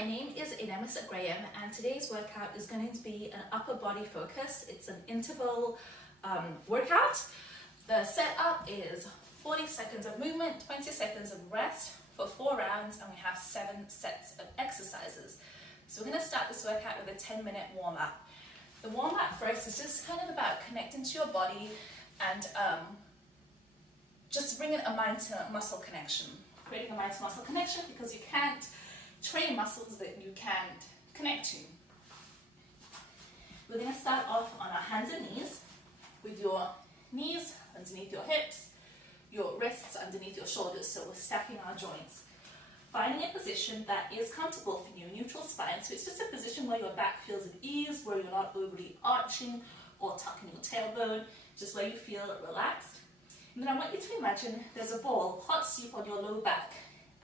my name is Inemis Graham, and today's workout is going to be an upper body focus. It's an interval workout. The setup is 40 seconds of movement, 20 seconds of rest for 4 rounds, and we have 7 sets of exercises. So we're going to start this workout with a 10-minute warm-up. The warm-up first is just kind of about connecting to your body and just bringing a mind-to-muscle connection. Creating a mind-to-muscle connection because you can't train muscles that you can't connect to. We're going to start off on our hands and knees with your knees underneath your hips, your wrists underneath your shoulders, so we're stacking our joints. Finding a position that is comfortable for you, neutral spine, so it's just a position where your back feels at ease, where you're not overly arching or tucking your tailbone, just where you feel relaxed. And then I want you to imagine there's a ball, hot soup on your low back,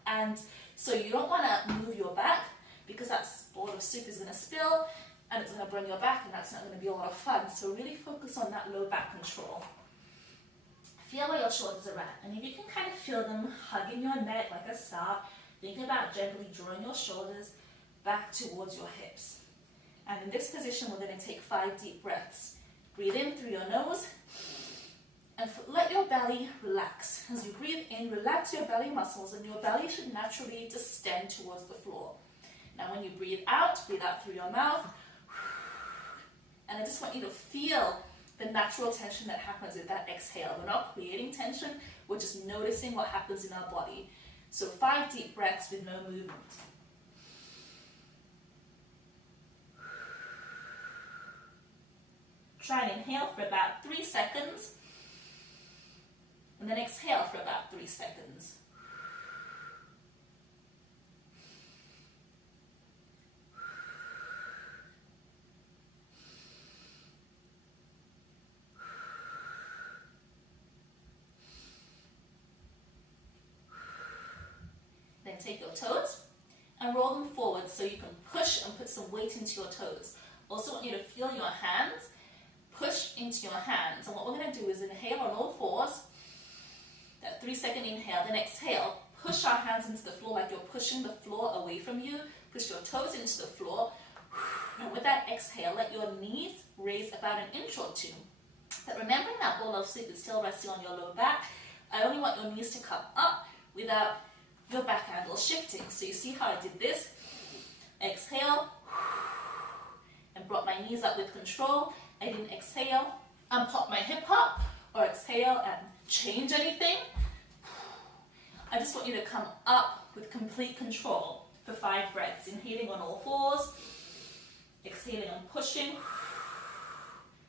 and so you don't want to move your back because that bowl of soup is going to spill and it's going to burn your back, and that's not going to be a lot of fun. So really focus on that low back control. Feel where your shoulders are at, and if you can kind of feel them hugging your neck like a star, think about gently drawing your shoulders back towards your hips. And in this position, we're going to take 5 deep breaths. Breathe in through your nose and let your belly relax. As you breathe in, relax your belly muscles, and your belly should naturally distend towards the floor. Now when you breathe out through your mouth, and I just want you to feel the natural tension that happens with that exhale. We're not creating tension, we're just noticing what happens in our body. So 5 deep breaths with no movement. Try and inhale for about 3 seconds, and then exhale for about 3 seconds. Then take your toes and roll them forward so you can push and put some weight into your toes. Also want you to feel your hands, push into your hands. And what we're going to do is inhale on all fours, that 3-second inhale, then exhale, push our hands into the floor like you're pushing the floor away from you, push your toes into the floor, and with that exhale, let your knees raise about 1 inch or 2. But remembering that bowl of soup is still resting on your low back, I only want your knees to come up without your back angle shifting. So you see how I did this? Exhale, and brought my knees up with control. I didn't exhale and pop my hip up, or exhale and change anything. I just want you to come up with complete control for 5 breaths. Inhaling on all fours, exhaling and pushing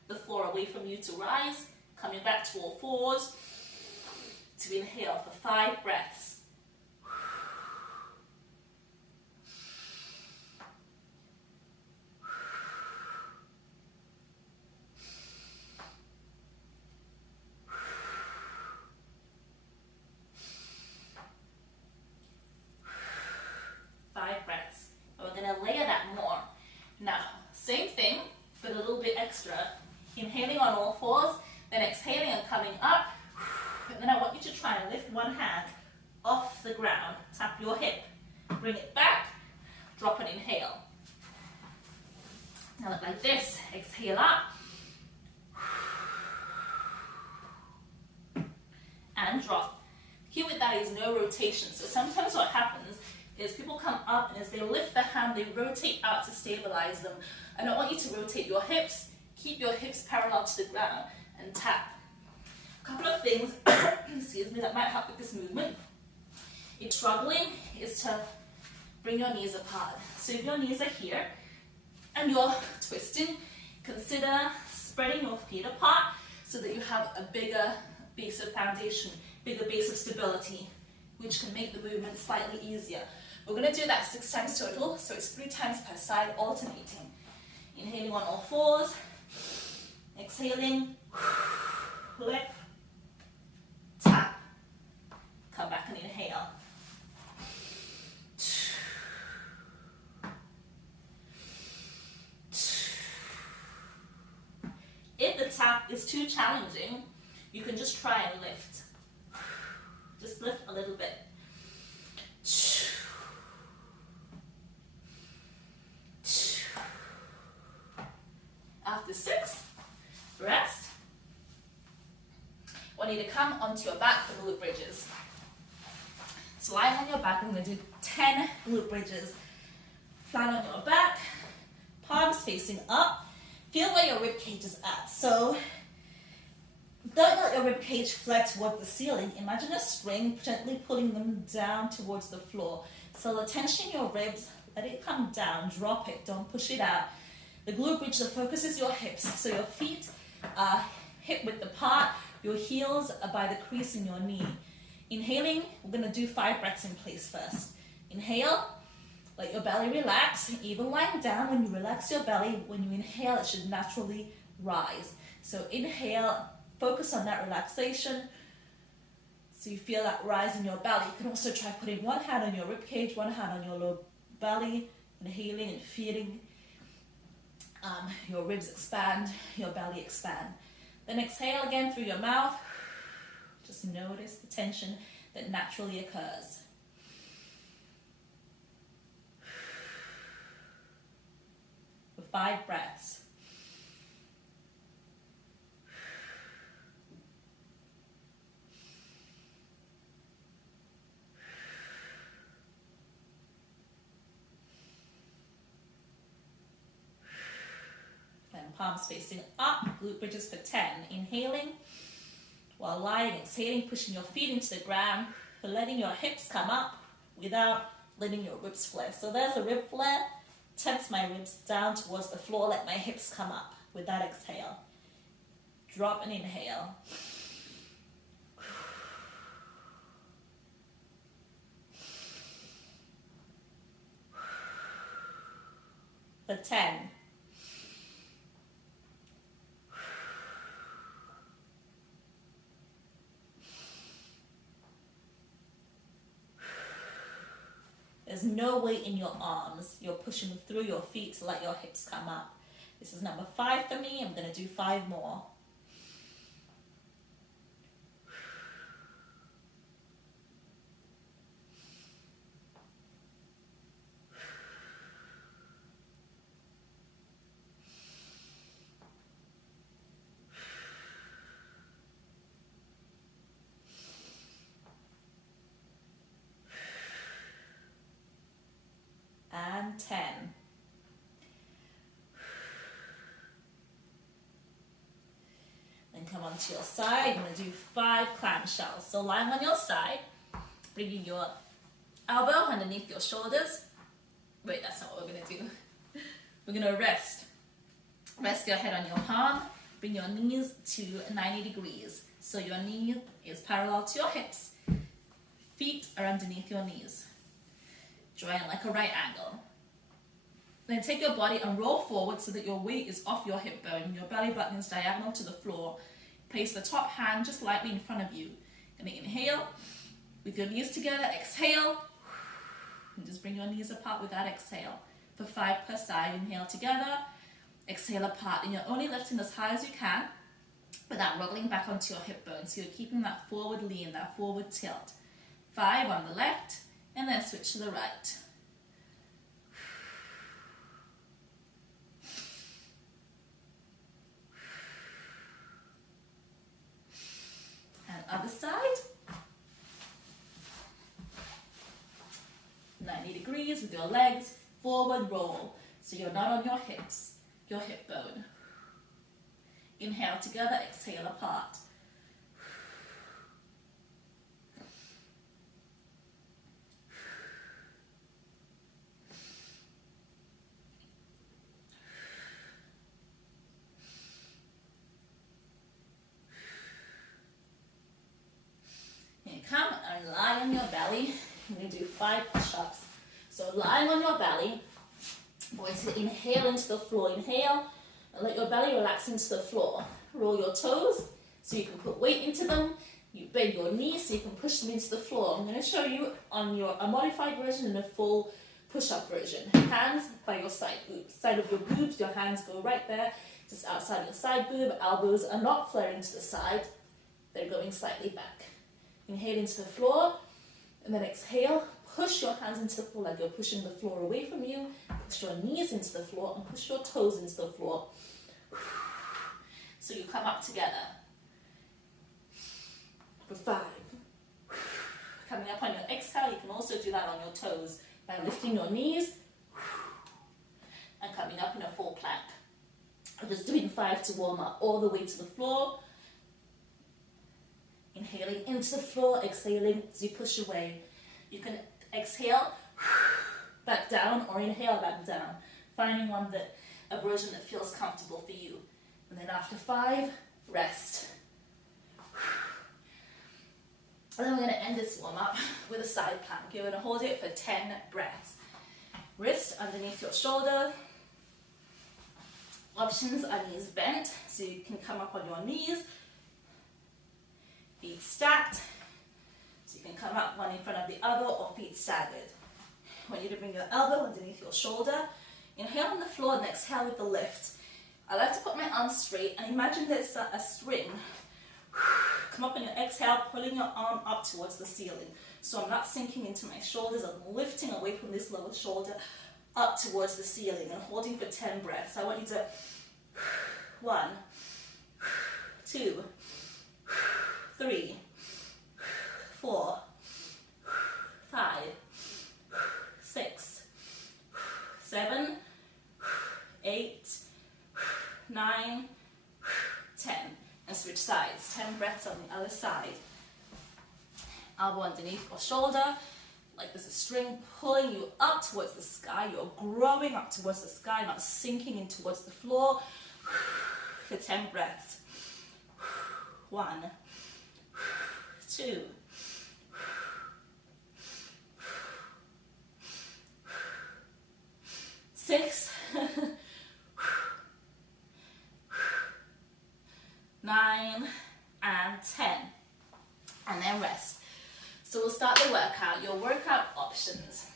the floor away from you to rise, coming back to all fours to inhale for 5 breaths. Same thing, but a little bit extra. Inhaling on all fours, then exhaling and coming up. And then I want you to try and lift one hand off the ground. Tap your hip, bring it back, drop and inhale. Now look like this, exhale up. And drop. Key with that is no rotation. So sometimes what happens is people come up, and as they lift the hand, they rotate out to stabilize them. I don't want you to rotate your hips. Keep your hips parallel to the ground and tap. A couple of things, excuse me, that might help with this movement. If struggling, is to bring your knees apart. So if your knees are here and you're twisting, consider spreading your feet apart so that you have a bigger base of foundation, bigger base of stability, which can make the movement slightly easier. We're going to do that 6 times total, so it's 3 times per side, alternating. Inhaling on all fours, exhaling, lift, tap, come back and inhale. If the tap is too challenging, you can just try and lift. Just lift a little bit. want you to come onto your back for glute bridges. So lying on your back, I'm going to do 10 glute bridges. Flat on your back, palms facing up. Feel where your rib cage is at. So don't let your rib cage flex towards the ceiling. Imagine a string gently pulling them down towards the floor. So the tension in your ribs, let it come down, drop it, don't push it out. The glute bridge, the focus is your hips. So your feet are hip width apart, your heels are by the crease in your knee. Inhaling, we're going to do 5 breaths in place first. Inhale, let your belly relax. Even lying down, when you relax your belly, when you inhale, it should naturally rise. So inhale, focus on that relaxation. So you feel that rise in your belly. You can also try putting one hand on your rib cage, one hand on your lower belly, inhaling and feeling your ribs expand, your belly expand. Then exhale again through your mouth. Just notice the tension that naturally occurs. For 5 breaths. Palms facing up, glute bridges for 10. Inhaling, while lying, exhaling, pushing your feet into the ground, letting your hips come up without letting your ribs flare. So there's a rib flare, tense my ribs down towards the floor, let my hips come up with that exhale. Drop and inhale. For 10. There's no weight in your arms. You're pushing through your feet to let your hips come up. This is number 5 for me. I'm going to do 5 more. And 10. Then come onto your side. I'm going to do 5 clam shells. So lying on your side, bringing your elbow underneath your shoulders. Wait, that's not what we're going to do. We're going to rest. Rest your head on your palm. Bring your knees to 90 degrees. So your knee is parallel to your hips. Feet are underneath your knees. Drawing like a right angle. Then take your body and roll forward so that your weight is off your hip bone. Your belly button is diagonal to the floor. Place the top hand just lightly in front of you. Gonna inhale with your knees together. Exhale. And just bring your knees apart with that exhale. For 5 per side. Inhale together. Exhale apart. And you're only lifting as high as you can without rolling back onto your hip bone. So you're keeping that forward lean, that forward tilt. 5 on the left. And then switch to the right. And other side. 90 degrees with your legs, forward roll. So you're not on your hips, your hip bone. Inhale together, exhale apart. Come and lie on your belly. I'm going to do 5 push-ups. So lying on your belly, I'm going to inhale into the floor. Inhale and let your belly relax into the floor. Roll your toes so you can put weight into them. You bend your knees so you can push them into the floor. I'm going to show you on a modified version and a full push-up version. Hands by your side of your boobs. Your hands go right there, just outside your side boob. Elbows are not flaring to the side. They're going slightly back. Inhale into the floor, and then exhale. Push your hands into the floor like you're pushing the floor away from you. Push your knees into the floor and push your toes into the floor. So you come up together. for 5. Coming up on your exhale, you can also do that on your toes by lifting your knees and coming up in a full plank. I'm just doing 5 to warm up, all the way to the floor. Inhaling into the floor, exhaling as you push away. You can exhale back down or inhale back down, finding a version that feels comfortable for you. And then after 5, rest. And then we're going to end this warm up with a side plank. You're going to hold it for 10 breaths. Wrist underneath your shoulder. Options are knees bent, so you can come up on your knees. Feet stacked, so you can come up one in front of the other, or feet staggered. I want you to bring your elbow underneath your shoulder. Inhale on the floor and exhale with the lift. I like to put my arms straight and imagine there's a string. Come up on your exhale, pulling your arm up towards the ceiling. So I'm not sinking into my shoulders, I'm lifting away from this lower shoulder up towards the ceiling and holding for 10 breaths. I want you to 1, 2, 3, 4, 5, 6, 7, 8, 9, 10. And switch sides. 10 breaths on the other side. Elbow underneath your shoulder, like there's a string pulling you up towards the sky. You're growing up towards the sky, not sinking in towards the floor. For 10 breaths. 1, 2, 6, 9, and 10. And then rest. So we'll start the workout, your workout options.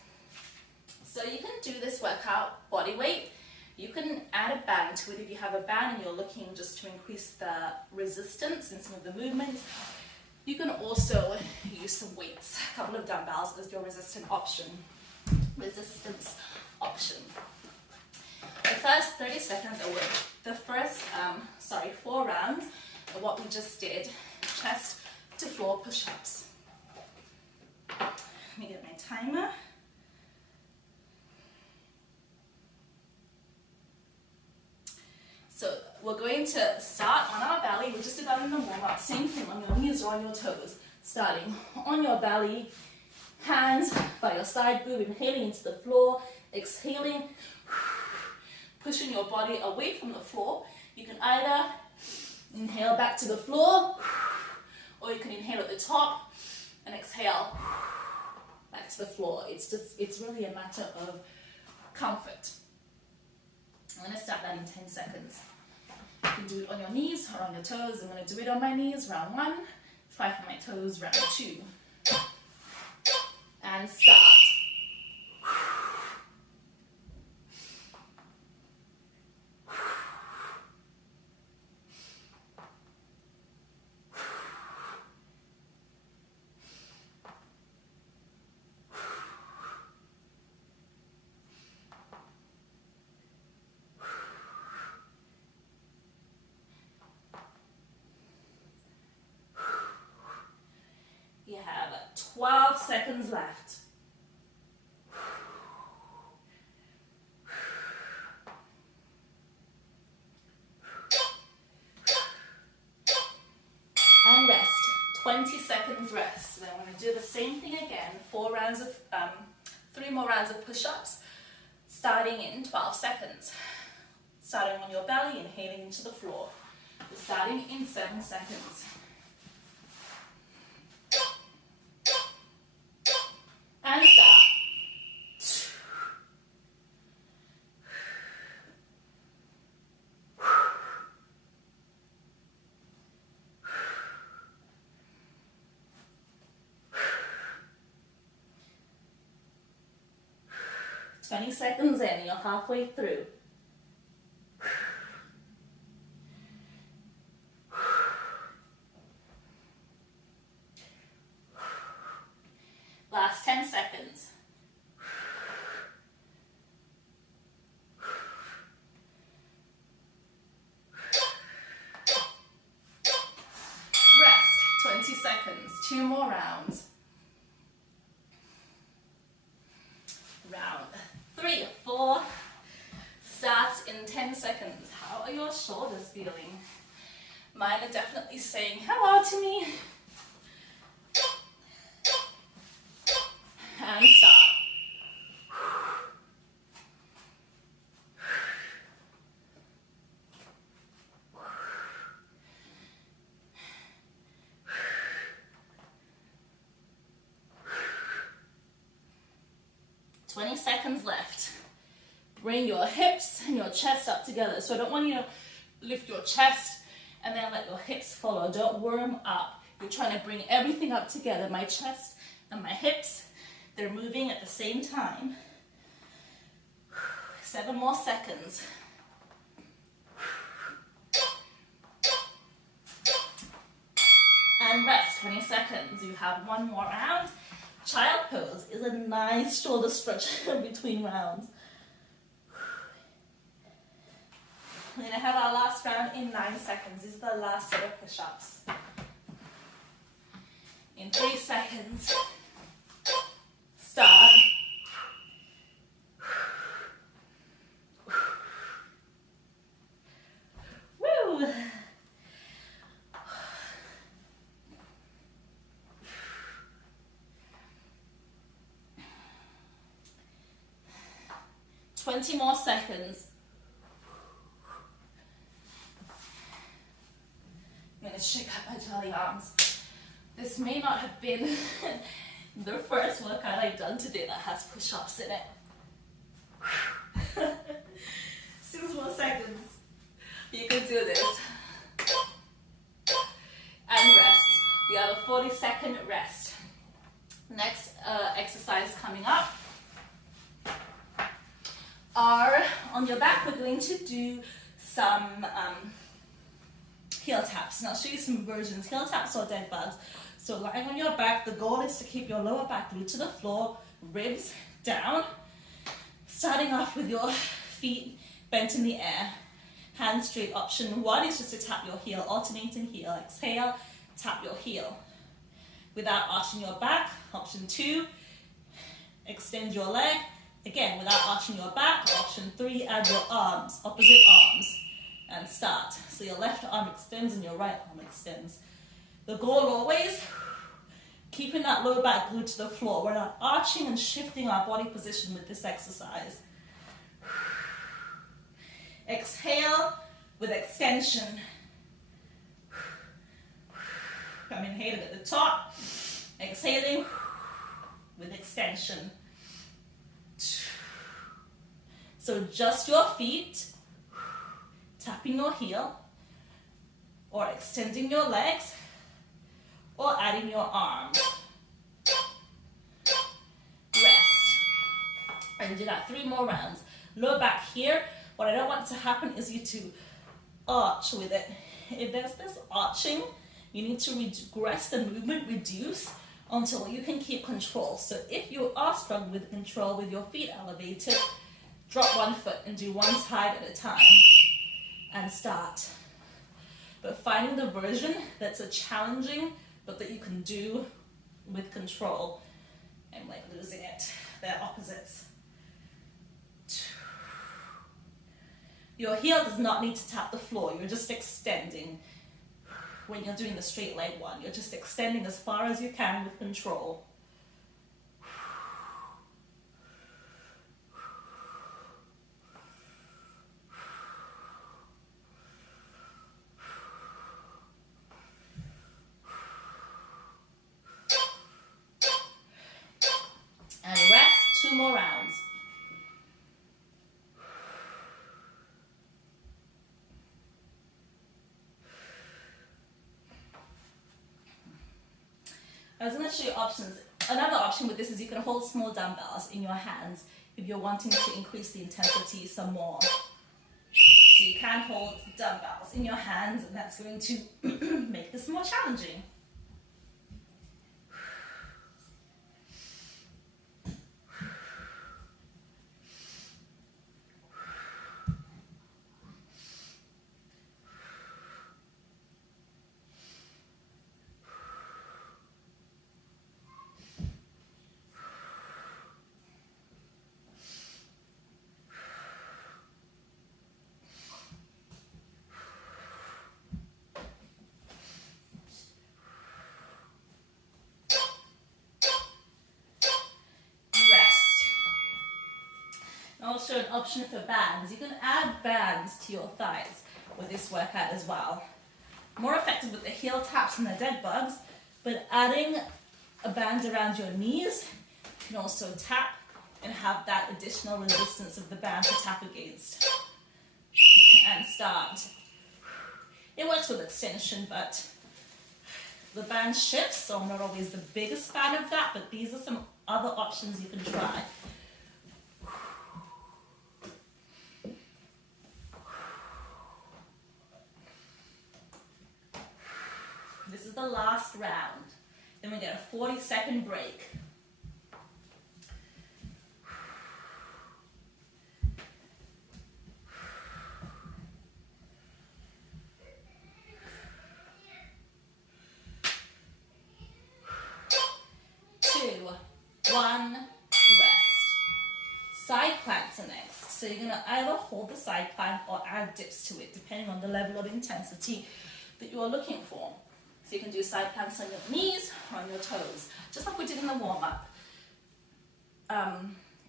So you can do this workout body weight. You can add a band to it if you have a band and you're looking just to increase the resistance in some of the movements. You can also use some weights, a couple of dumbbells as your resistance option. The first 30 seconds are with the first, 4 rounds of what we just did, chest to floor push-ups. Let me get my timer. So we're going to start on our belly. We just did that in the warm-up. Same thing on your knees or on your toes. Starting on your belly, hands by your side boob, inhaling into the floor, exhaling, pushing your body away from the floor. You can either inhale back to the floor, or you can inhale at the top and exhale back to the floor. It's really a matter of comfort. I'm going to start that in 10 seconds. You can do it on your knees or on your toes. I'm going to do it on my knees, round 1. Try for my toes, round 2. And start. You have 12 seconds left. And rest. 20 seconds rest. Then we're going to do the same thing again. 3 more rounds of push-ups, starting in 12 seconds. Starting on your belly, inhaling into the floor. We're starting in 7 seconds. And start. Twenty seconds in, you're halfway through. Last 10 seconds. Rest. 20 20 seconds, 2 more rounds. Round 3, 4, starts in 10 seconds. How are your shoulders feeling? Mine are definitely saying hello to me. And start. Seconds left. Bring your hips and your chest up together. So I don't want you to lift your chest and then let your hips follow. Don't warm up. You're trying to bring everything up together. My chest and my hips, they're moving at the same time. 7 more seconds. And rest, 20 seconds. You have 1 more round. Child pose is a nice shoulder stretch between rounds. We're going to have our last round in 9 seconds. This is the last set of push-ups. In 3 seconds. Start. Woo! Twenty more seconds. I'm going to shake out my jelly arms. This may not have been the first workout I've done today that has push-ups in it. 6 more seconds. You can do this. And rest. We have a 40-second rest. Next exercise coming up are on your back. We're going to do some heel taps. And I'll show you some versions. Heel taps or dead bugs. So lying on your back, the goal is to keep your lower back glued to the floor, ribs down. Starting off with your feet bent in the air. Hands straight. Option 1 is just to tap your heel, alternating heel. Exhale, tap your heel. Without arching your back. Option 2, extend your leg. Again, without arching your back. Option 3, add your arms, opposite arms, and start. So your left arm extends and your right arm extends. The goal always, keeping that lower back glued to the floor. We're not arching and shifting our body position with this exercise. Exhale with extension. I'm inhaling at the top, exhaling with extension. So just your feet, tapping your heel, or extending your legs, or adding your arms. Rest. And do that 3 more rounds. Lower back here. What I don't want to happen is you to arch with it. If there's this arching, you need to regress the movement, reduce until you can keep control. So if you are struggling with control with your feet elevated, drop 1 foot and do 1 side at a time and start. But finding the version that's a challenging but that you can do with control. I'm like losing it. They're opposites. Your heel does not need to tap the floor. You're just extending. When you're doing the straight leg one, you're just extending as far as you can with control. And rest, 2 more rounds. I was going to show you options. Another option with this is you can hold small dumbbells in your hands if you're wanting to increase the intensity some more. So you can hold dumbbells in your hands, and that's going to make this more challenging. Also an option for bands. You can add bands to your thighs with this workout as well. More effective with the heel taps and the dead bugs, but adding a band around your knees, you can also tap and have that additional resistance of the band to tap against. And start. It works with extension, but the band shifts, so I'm not always the biggest fan of that, but these are some other options you can try. This is the last round. Then we get a 40-second break. Two, one, rest. Side planks are next. So you're gonna either hold the side plank or add dips to it, depending on the level of intensity that you're looking for. So you can do side planks on your knees or on your toes, just like we did in the warm-up.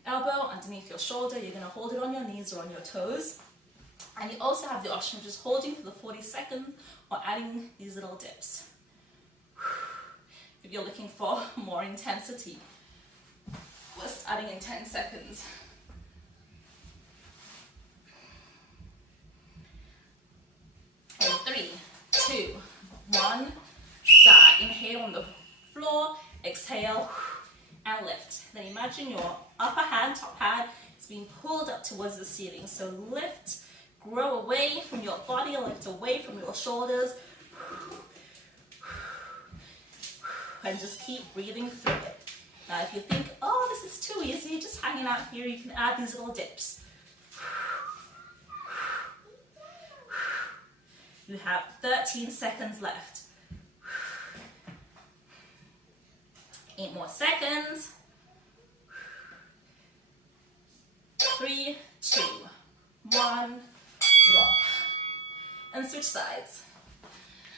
Elbow underneath your shoulder, you're going to hold it on your knees or on your toes. And you also have the option of just holding for the 40 seconds or adding these little dips. If you're looking for more intensity, we're starting in 10 seconds. In 3, 2, 1. Start. Inhale on the floor, exhale, and lift. Then imagine your upper hand, top hand, is being pulled up towards the ceiling. So lift, grow away from your body, lift away from your shoulders. And just keep breathing through it. Now if you think, oh, this is too easy, just hanging out here, you can add these little dips. You have 13 seconds left. 8 more seconds. 3, 2, 1, drop. And switch sides.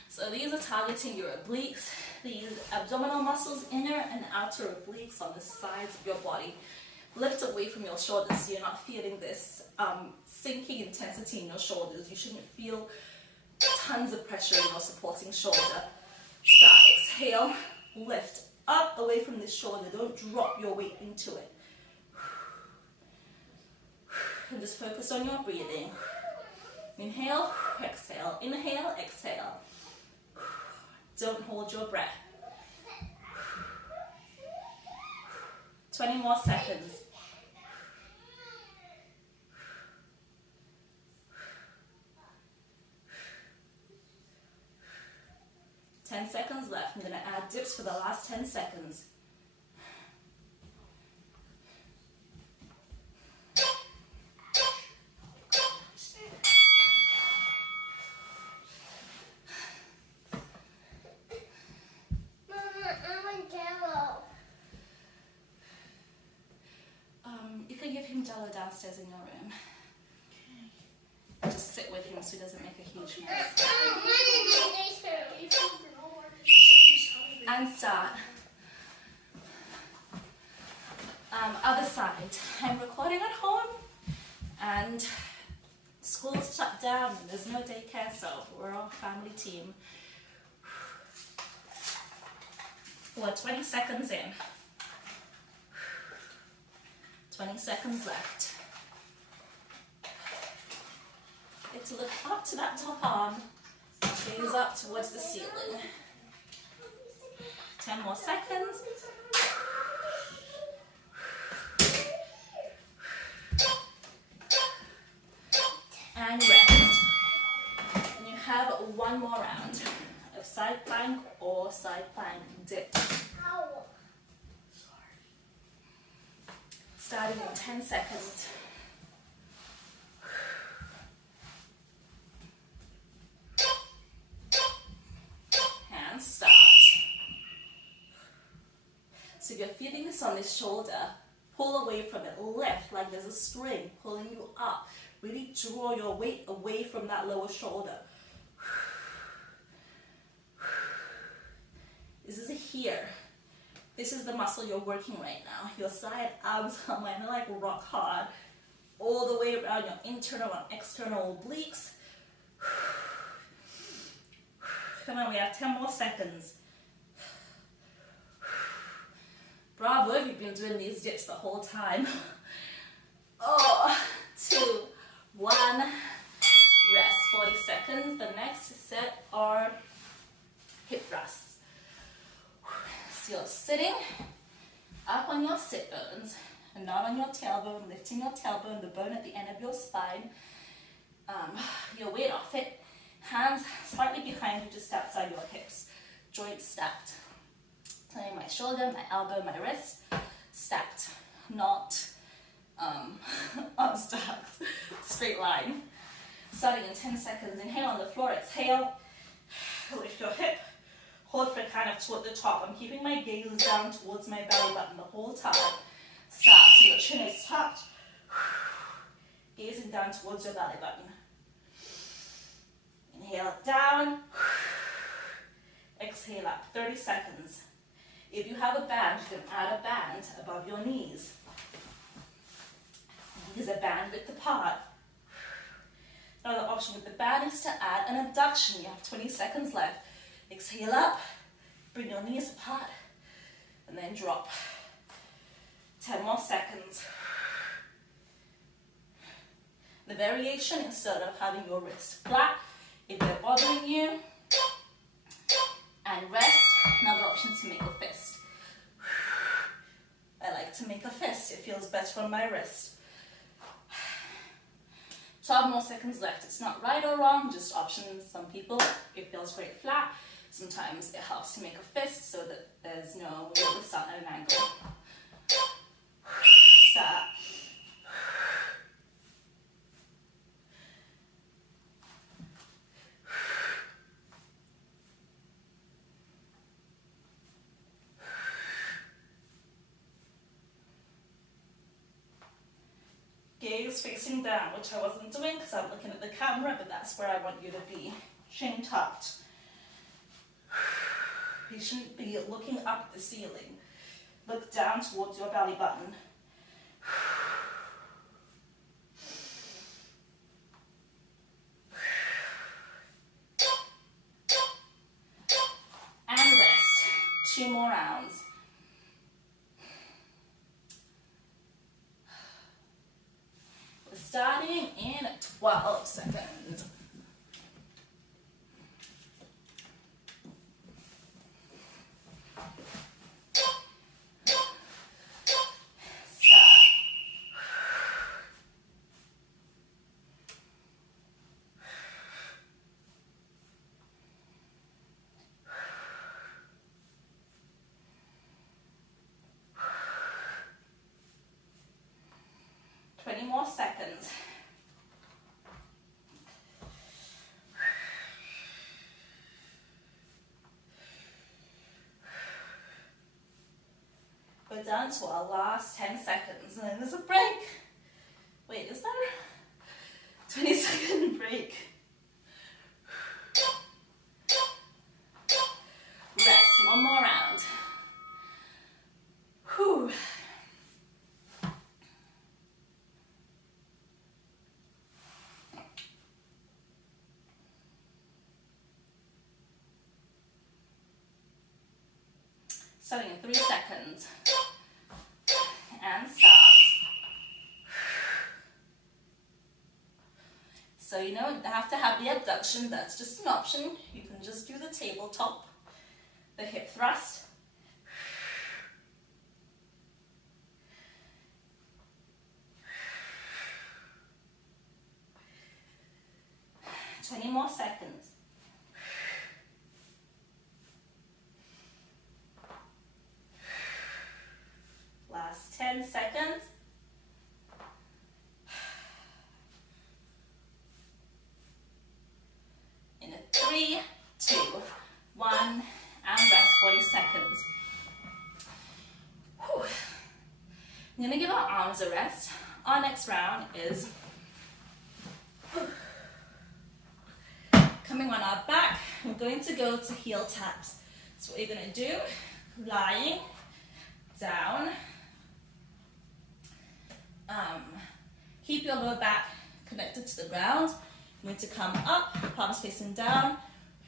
So these are targeting your obliques, these abdominal muscles, inner and outer obliques on the sides of your body. Lift away from your shoulders so you're not feeling this sinking intensity in your shoulders. You shouldn't feel tons of pressure in your supporting shoulder. Start, exhale, lift up away from this shoulder. Don't drop your weight into it. And just focus on your breathing. Inhale, exhale, inhale, exhale. Don't hold your breath. 20 more seconds. Ten seconds left. I'm going to add dips for the last 10 seconds. You can give him Jello downstairs in your room. Okay. Just sit with him so he doesn't make a huge mess. And start. Other side. I'm recording at home and school's shut down and there's no daycare, so we're all family team. We're 20 seconds in. 20 seconds left. Get to look up to that top arm, gaze up towards the ceiling. 10 more seconds. And rest. And you have one more round of side plank or side plank dip. Starting in 10 seconds. And start. So if you're feeling this on this shoulder, pull away from it, lift like there's a string pulling you up. Really draw your weight away from that lower shoulder. This is here. This is the muscle you're working right now. Your side abs are like rock hard. all the way around your internal and external obliques. Come on, we have 10 more seconds. Bravo, you've been doing these dips the whole time. Oh, 2, 1, rest, 40 seconds. The next set are hip thrusts. So you're sitting up on your sit bones and not on your tailbone, lifting your tailbone, the bone at the end of your spine. Your weight off it, hands slightly behind you, just outside your hips, joints stacked. Playing my shoulder, my elbow, my wrist, stacked, not unstacked, straight line. Starting in 10 seconds, inhale on the floor, exhale, lift your hip, hold for kind of toward the top. I'm keeping my gaze down towards my belly button the whole time. Start, so your chin is tucked, gazing down towards your belly button. Inhale up, down, exhale up, 30 seconds. If you have a band, you can add a band above your knees. Knees are band width apart. Another option with the band is to add an abduction. You have 20 seconds left. Exhale up, bring your knees apart, and then drop. 10 more seconds. The variation, instead of having your wrist flat, if they're bothering you, and rest, another option to make a fist. I like to make a fist, it feels better on my wrist. 12 more seconds left. It's not right or wrong, just options. Some people, it feels great flat. Sometimes it helps to make a fist so that there's no wrist out at an angle. Stop. Gaze facing down, which I wasn't doing because I'm looking at the camera, but that's where I want you to be. Chin tucked. You shouldn't be looking up at the ceiling. Look down towards your belly button. And rest. 2 more rounds. Starting in 12 seconds. Stop. More seconds. We're down to our last 10 seconds and then there's a break. Wait, is there? 20-second break. Rest, 1 more round. Whew. Starting in 3 seconds. And start. So you don't have to have the abduction, that's just an option. You can just do the tabletop, the hip thrust. Twenty more seconds. Last 10 seconds. In a 3, 2, 1, and rest 40 seconds. Whew. I'm going to give our arms a rest. Our next round is coming on our back. We're going to go to heel taps. So what you're going to do, lying down, Keep your lower back connected to the ground. I'm going to come up, palms facing down.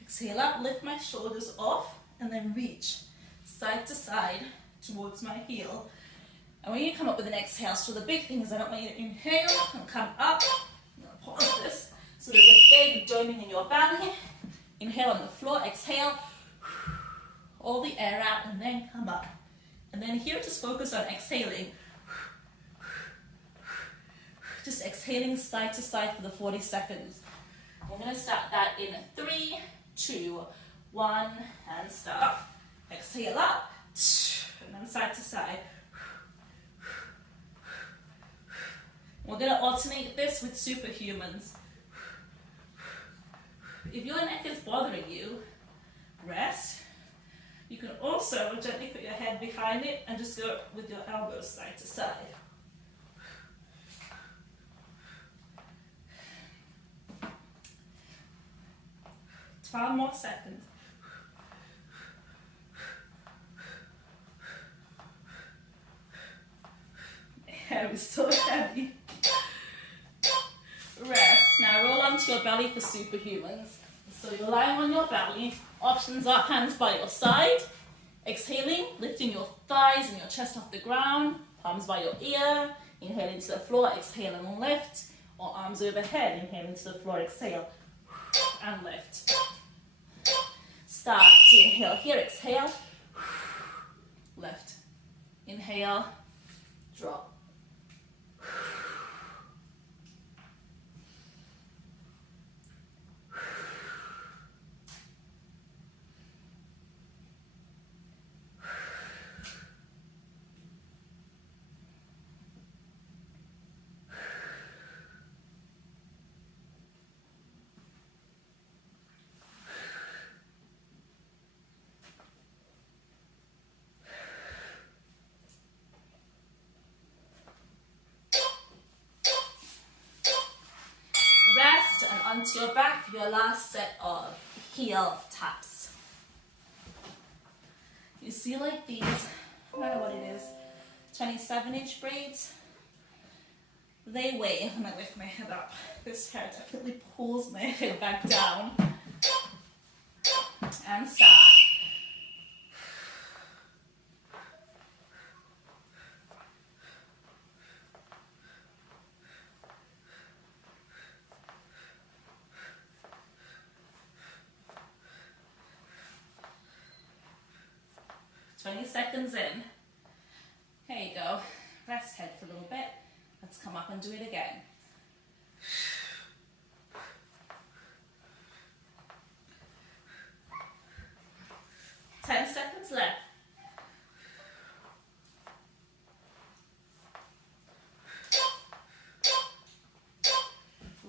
Exhale up, lift my shoulders off, and then reach side to side towards my heel. And when you come up with an exhale, so the big thing is I don't want you to inhale and come up. I'm going to pause this. So there's a big doming in your belly. Inhale on the floor, exhale. All the air out and then come up. And then here, just focus on exhaling. Just exhaling side to side for the 40 seconds. We're going to start that in 3, 2, 1, and start. Exhale up, and then side to side. We're going to alternate this with Superhumans. If your neck is bothering you, rest. You can also gently put your head behind it and just go with your elbows side to side. 12 more seconds. My hair is so heavy. Rest. Now roll onto your belly for Superhumans. So you're lying on your belly. Options are hands by your side. Exhaling, lifting your thighs and your chest off the ground. Palms by your ear. Inhale into the floor, exhale and lift. Or arms overhead. Inhale into the floor, exhale and lift. Start to inhale here, exhale, lift. Inhale, drop. Onto your back for your last set of heel taps. You see like these, I don't know what it is, 27-inch braids? They weigh when I lift my head up. This hair definitely pulls my head back down. And start. 20 seconds in. Here you go. Rest head for a little bit. Let's come up and do it again. Ten seconds left.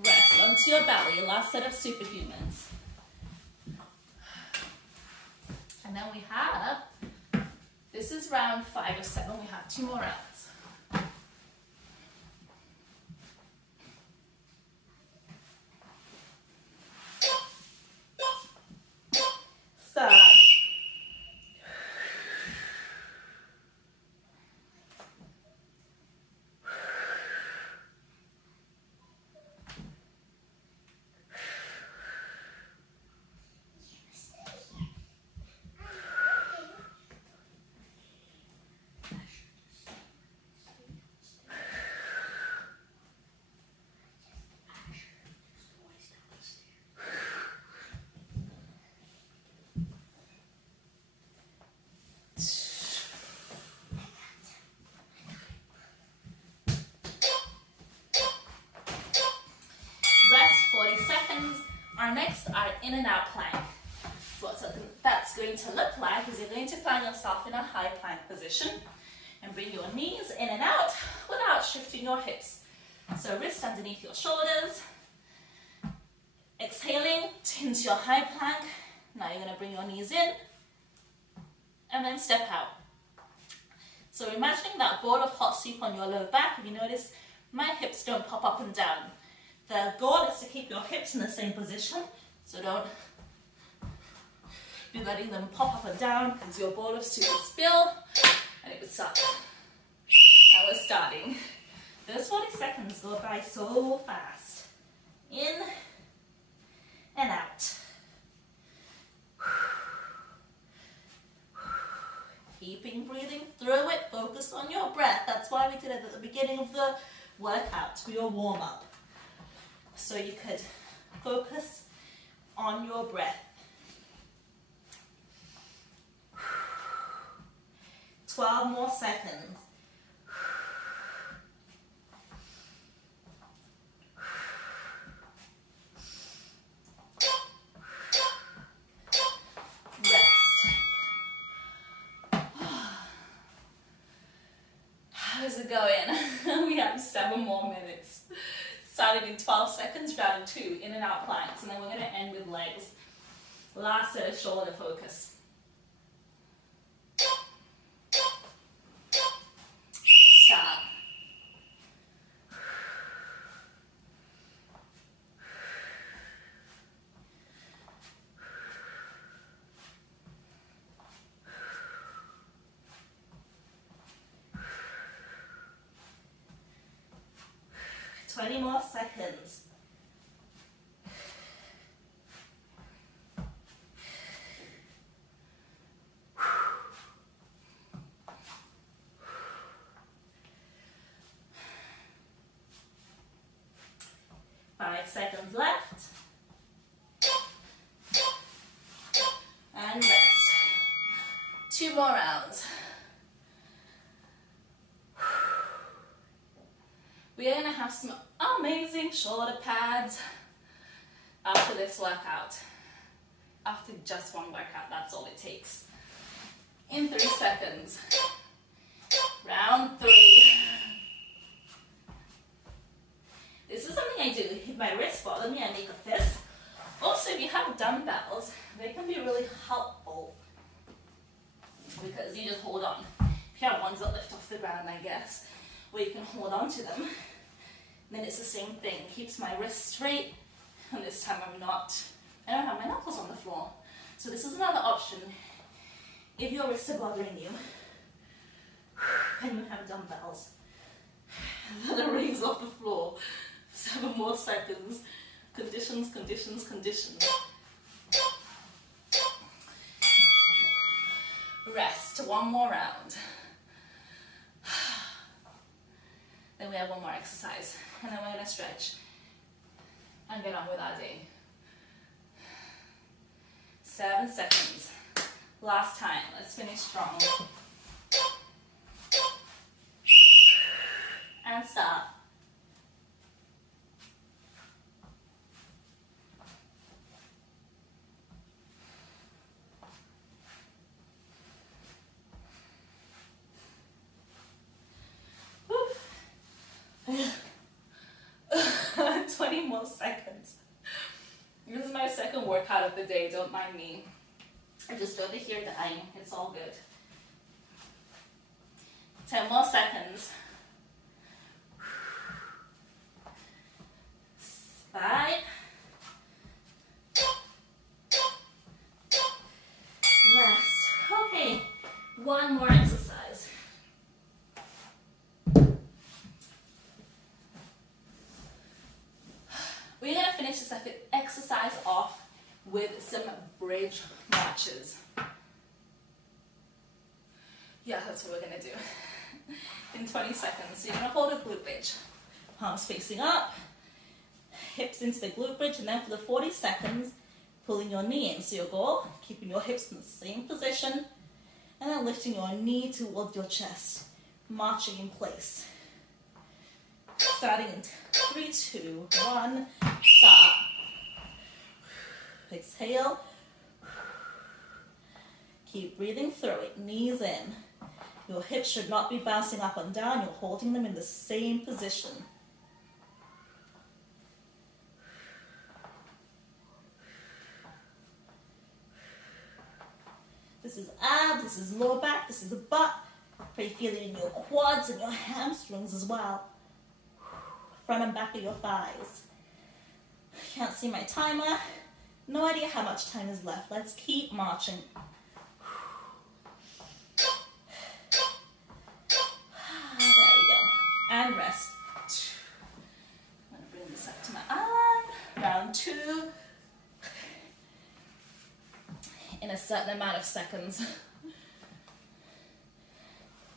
Rest onto your belly. Last set of Superhumans. And then we have, this is round 5 or 7. We have 2 more rounds. Start. Our next are in and out plank. So what that's going to look like is you're going to find yourself in a high plank position and bring your knees in and out without shifting your hips. So wrist underneath your shoulders. Exhaling into your high plank. Now you're going to bring your knees in and then step out. So imagining that bowl of hot soup on your lower back. If you notice, my hips don't pop up and down. The goal is to keep your hips in the same position, so don't be letting them pop up and down because your bowl of soup would spill and it would suck. And we're starting. Those 40 seconds go by so fast. In and out. Keeping breathing through it. Focus on your breath. That's why we did it at the beginning of the workout, for your warm-up. So you could focus on your breath. 12 more seconds. How's it going? We have 7 more minutes. Started in 12 seconds, round 2, in and out planks, and then we're going to end with legs. Last set of shoulder focus. Stop. Twenty more seconds. Five seconds left. And rest. 2 more rounds. We are going to have some amazing shoulder pads after this workout. After just one workout, that's all it takes. In 3 seconds. Round 3. This is something I do. If my wrists bother me, I make a fist. Also, if you have dumbbells, they can be really helpful because you just hold on. If you have ones that lift off the ground, I guess, where you can hold on to them, then it's the same thing. Keeps my wrist straight, and this time I don't have my knuckles on the floor. So this is another option. If your wrists are bothering you, and you have dumbbells, then raise off the floor. 7 more seconds. Conditions, conditions, conditions. Rest. 1 more round. Then we have 1 more exercise, and then we're going to stretch and get on with our day. 7 seconds. Last time. Let's finish strong. And stop. Whew. 20 more seconds. This is my second workout of the day, don't mind me. I just over here dying, it's all good. 10 more seconds. 5. Rest. Okay, 1 more exercise. We're going to finish this exercise off with some bridge marches. Yeah, that's what we're going to do. In 20 seconds. So you're going to hold a glute bridge. Palms facing up, hips into the glute bridge, and then for the 40 seconds, pulling your knee in. So your goal, keeping your hips in the same position, and then lifting your knee towards your chest, marching in place. Starting in 3, 2, 1, stop. Exhale. Keep breathing through it, knees in. Your hips should not be bouncing up and down, you're holding them in the same position. This is abs, this is lower back, this is the butt. Pray feel it in your quads and your hamstrings as well. Front and back of your thighs. Can't see my timer. No idea how much time is left. Let's keep marching. There we go. And rest. in a certain amount of seconds.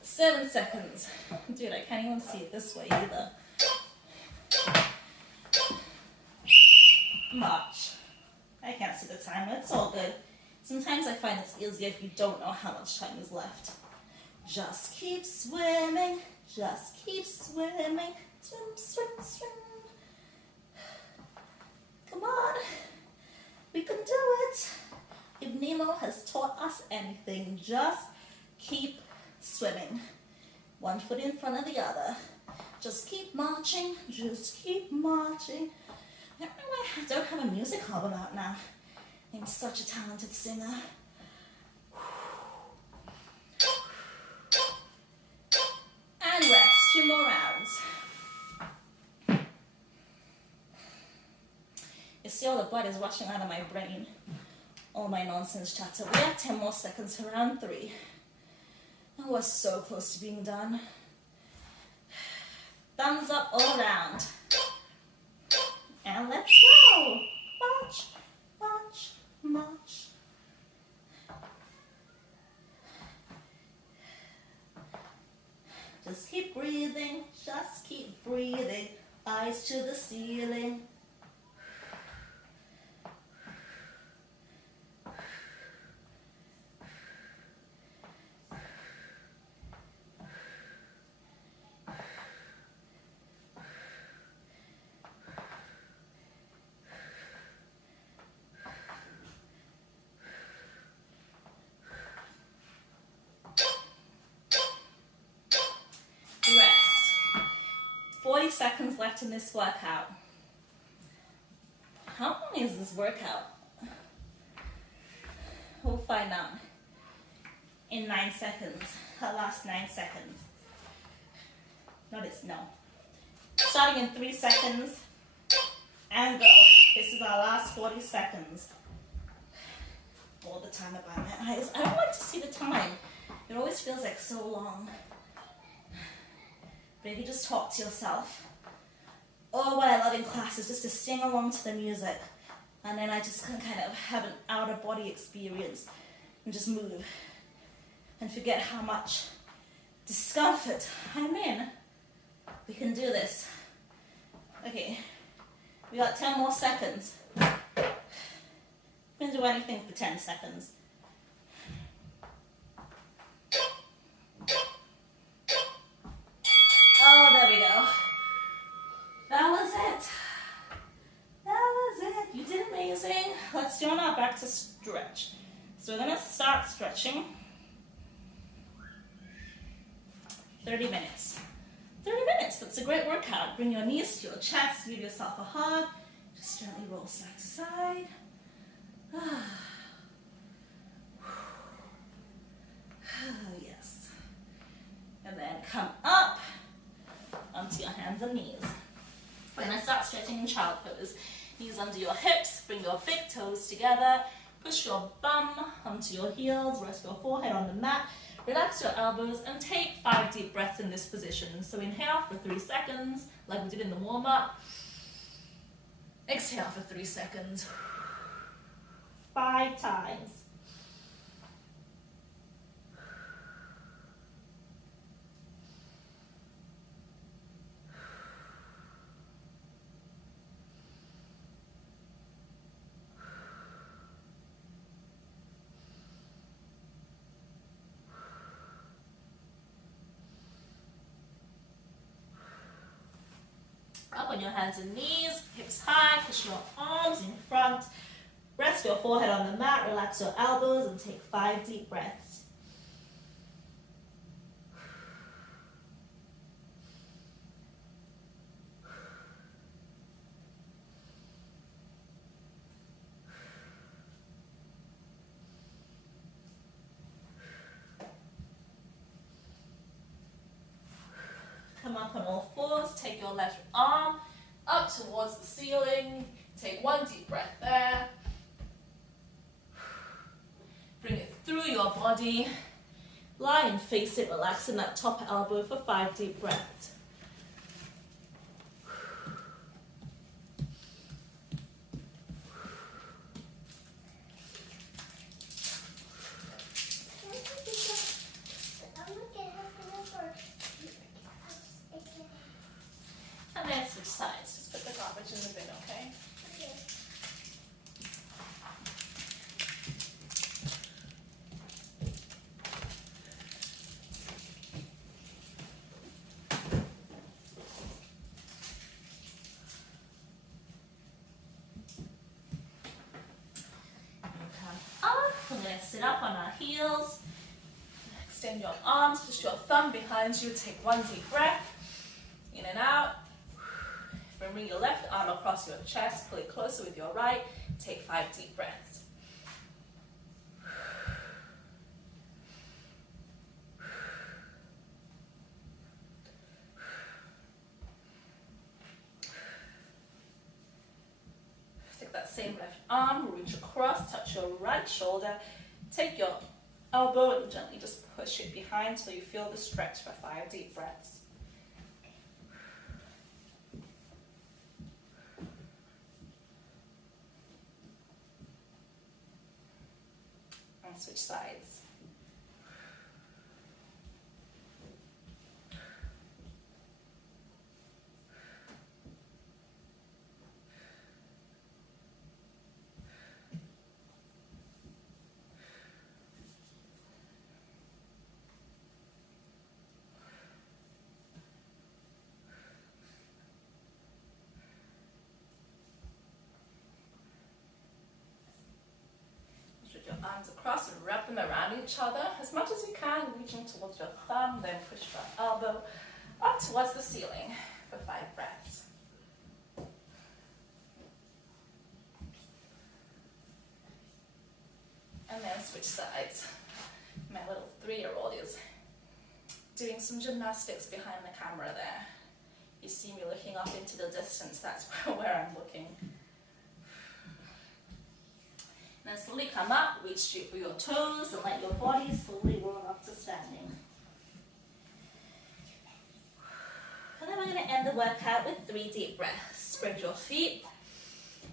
7 seconds. Dude, I can't even see it this way either. March. I can't see the timer, it's all good. Sometimes I find it's easier if you don't know how much time is left. Just keep swimming, just keep swimming. Swim, swim, swim. Come on, we can do it. If Nemo has taught us anything, just keep swimming. One foot in front of the other. Just keep marching, just keep marching. I don't know why I don't have a music album out now. I'm such a talented singer. And rest, 2 more rounds. You see all the blood is rushing out of my brain. All my nonsense chatter. We have 10 more seconds for round 3. And we're so close to being done. Thumbs up all around. And let's go. March, march, march. Just keep breathing, just keep breathing. Eyes to the ceiling. Rest. 40 seconds left in this workout. How long is this workout? We'll find out in 9 seconds. Her last 9 seconds. No. Starting in 3 seconds and go. This is our last 40 seconds. All the time about my eyes. I don't like to see the time. It always feels like so long. But if you just talk to yourself. Or what I love in class is just to sing along to the music. And then I just can kind of have an outer body experience and just move. And forget how much discomfort I'm in. We can do this. Okay, we got 10 more seconds. We can do anything for 10 seconds. Oh, there we go. That was it. That was it. You did amazing. Let's do our back to stretch. So we're gonna start stretching. 30 minutes. 30 minutes, that's a great workout. Bring your knees to your chest, give yourself a hug. Just gently roll side to side. Yes. And then come up onto your hands and knees. We're going to start stretching in child pose. Knees under your hips, bring your big toes together. Push your bum onto your heels, rest your forehead on the mat. Relax your elbows and take 5 deep breaths in this position. So inhale for 3 seconds, like we did in the warm-up. Exhale for 3 seconds. 5 times. Up on your hands and knees, hips high, push your arms in front. Rest your forehead on the mat, relax your elbows and take 5 deep breaths. Come up on all fours, take your left arm up towards the ceiling. Take 1 deep breath there. Bring it through your body. Lie and face it, relaxing that top elbow for 5 deep breaths. garbage in the bin, okay? Okay. Up. We're going to sit up on our heels. Extend your arms, push your thumb behind you. Take one deep breath. In and out. Bring your left arm across your chest. Pull it closer with your right. Take 5 deep breaths. Take that same left arm, reach across, touch your right shoulder. Take your elbow and gently just push it behind till you feel the stretch for 5 deep breaths. And switch sides. Your arms across and wrap them around each other as much as you can, reaching towards your thumb, then push your elbow up towards the ceiling for 5 breaths. And then switch sides. My little 3-year-old is doing some gymnastics behind the camera there. You see me looking up into the distance, that's where I'm looking. Then slowly come up, reach straight for your toes, and let your body slowly roll up to standing. And then we're going to end the workout with 3 deep breaths. Spread your feet.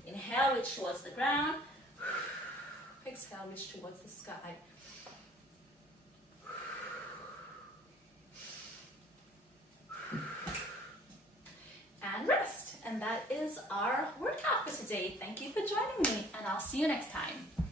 Inhale, reach towards the ground. Exhale, reach towards the sky. And rest. And that is our workout for today. Thank you for joining me, and I'll see you next time.